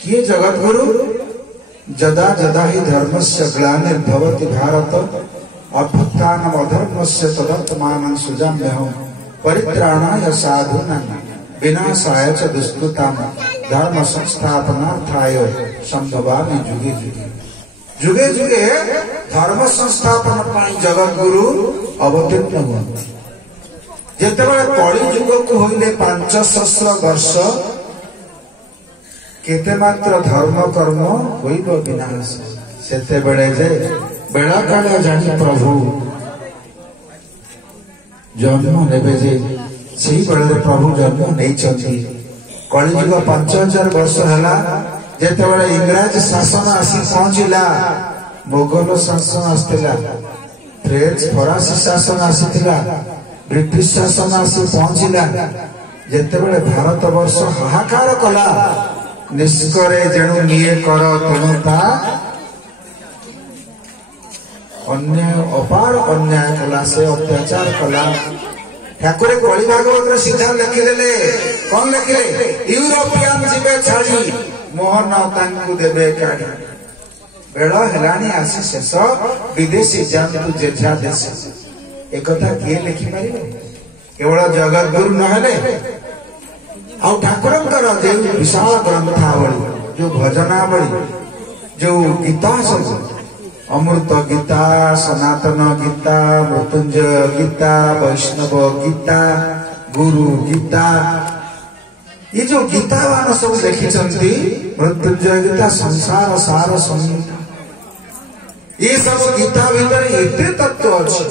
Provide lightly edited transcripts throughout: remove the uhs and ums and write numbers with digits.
किए जगत गुरु जदा जदा ही धर्मस्य ग्लानिर्भवति भारत अभ्युत्थानम् अधर्मस्य तदर्थमानं सृजाम्यहम् परित्राणाय साधूनां विनाशाय च दुष्कृतां धर्म संस्थापनार्थाय संभवामि जुगे जुगे। जुगे जुगे धर्म संस्थापन पाई जगत गुरु अवतीर्ण हुआ। जेतेबेले कली जुग को होइले 500 वर्ष केते मात्र धर्म कर्म होइब विनाश। सेतेबेले जे बेला काले जानी प्रभु जन्म नेबे जे सही बेले प्रभु जन्म नहीं चलती। कलिजुग 5000 वर्ष है जेतेबेले इंग्रज शासन आसी पहुंचला मुगल शासन आसला फ्रेंच फरासी शासन आसीला ब्रिटिश शासन आसी पहुंचला जेतेबेले भारत वर्ष हाहाकार कला निष्करे जेणु निये कर तेणु ता अन्याय अपार अन्याय कला से अत्याचार कला। ठाकुर कली भागवत सीधा लिखिदेले कौन लिखिले यूरोपियन जीवे छाड़ी मोहन तांकु देबे काढी बेल हेलानी आसी शेष विदेशी जानतु जेठा देश। एक कथा किए लिखि पारिबो केवल जगत गुरु नहेले आ ठाकुरंकर जे विशाल ग्रंथावली जो भजनावली जो गीता सब अमृत गीता सनातन गीता मृत्युंजय गीता वैष्णव गीता गुरु गीता ये जो गीता मान सब लिखिछंती मृत्युंजय गीता संसार सार संहिता ये सब गीता भीतर एते तत्व अछि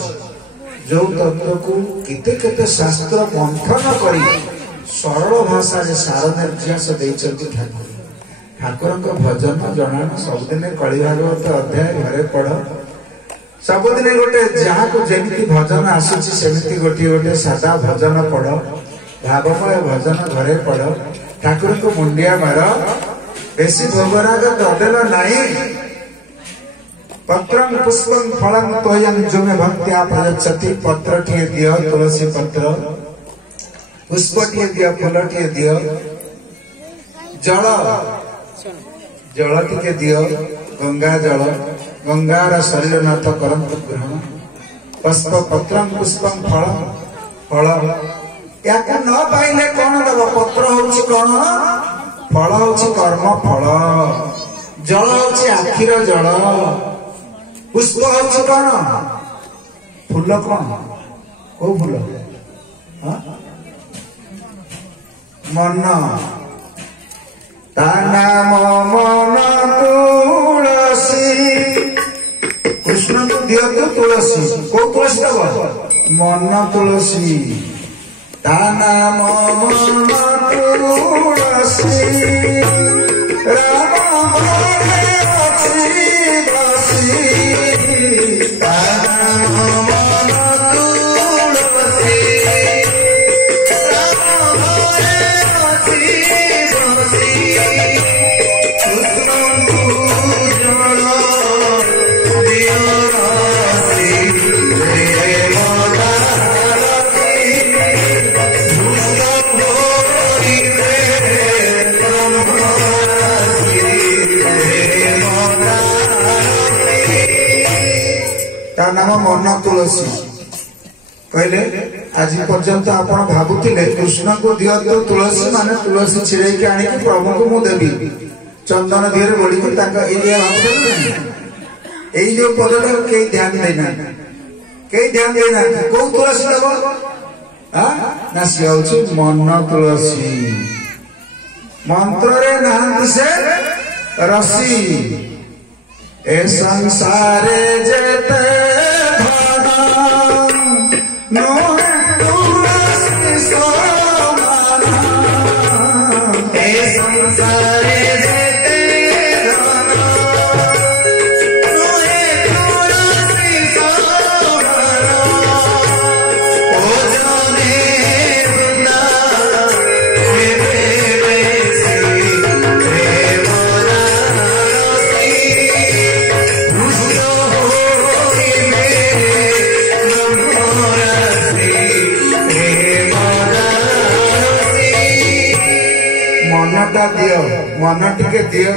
जो तत्व को केते केते शास्त्र मंथन करी सरल भाषा रे सार निर्देश दैछंती ठाकुर। ठाकुर भजन जनान सबुदिन कली भागवत अध्याय घरे पढ़ सबुदिन गोटे जहाँ को जमी भजन आसूची सेमती गोटे गोटे सादा भजन पढ़ भावमय भजन घरे पढ़ ठाकुर को मुंडिया मार बेसी भोगराग ददेल नहीं पत्रं पुष्पं फलं तोयं जो में भक्त्या प्रयच्छति पत्र टिए दियो तुलसी पत्र पुष्प टिए दियो फल टिए दियो जल जल टिके दियो गंगा जल गंगार शरीर नाथ करंतु ग्रहण पुष्प पत्रं पुष्पं फलं फल या न पाइले कौन दब पत्र होछि कौन फल होछि कर्म फल जल होछि आखिर जल पुष्प होछि कौन फूल कौन को फूल मन ता नाम मन तुलसी कृष्ण को दियो तो तुलसी को तुलसी दब मन तुलसी ता नाम मन तुलसी राम हरे अछि बसी ता नाम मन तुलसी राम हरे अछि बसी कृष्ण पूजन दियो रासी रे मोरा नाम मन तुलसी कहले आज पर्यंत आपण भाबुथिले कृष्ण को दियो तो तुलसी माने तुलसी छिड़े के आनी कि प्रभु को मु देबी चंदन धीरे बड़ी को ताका एलिया भाबुथिले एई जो पदटा के ध्यान देना को तुलसी देबो हां ना सिया होछि मन तुलसी मंत्र रे नाम से रसी ए संसारे जेते मन टिके दियो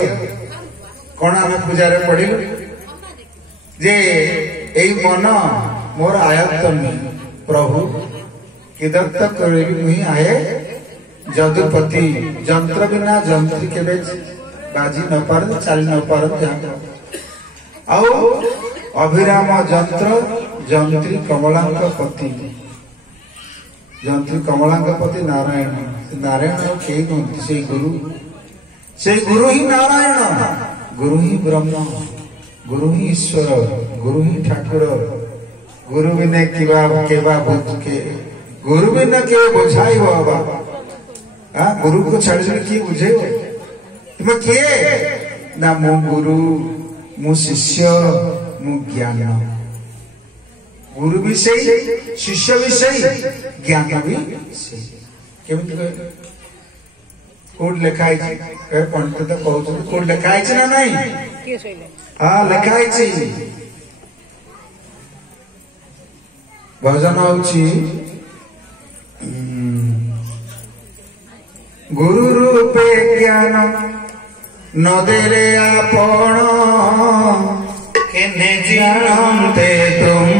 कौन आम पूजा पढ़ जे यही मन मोर आयत्त नहीं प्रभु किदत्त करी मुही आए जदुपति जंत्र बिना जंत्री के बाजी न पार चली न पार अभिराम जंत्र जंत्री कमलांक पति जंत्री कमलांक पति नारायण नारायण कई कहते से गुरु ही नारायण गुरु ही ब्रह्म गुरु ही ईश्वर गुरु ही ठाकुर गुरु बिना गुरु बिना के बुझाई बाबा गुरु को छाड़ किए बुझे तुम किए ना मो गुरु मो शिष्य मो ज्ञान गुरु भी सही शिष्य भी सही ज्ञान भी सही केमिति कोड लिखाई पंडित तो कहते कोड लिखाई ना नहीं हाँ लिखाई भजन होची गुरु रूपे ज्ञान न देले आपण केने जानते तुम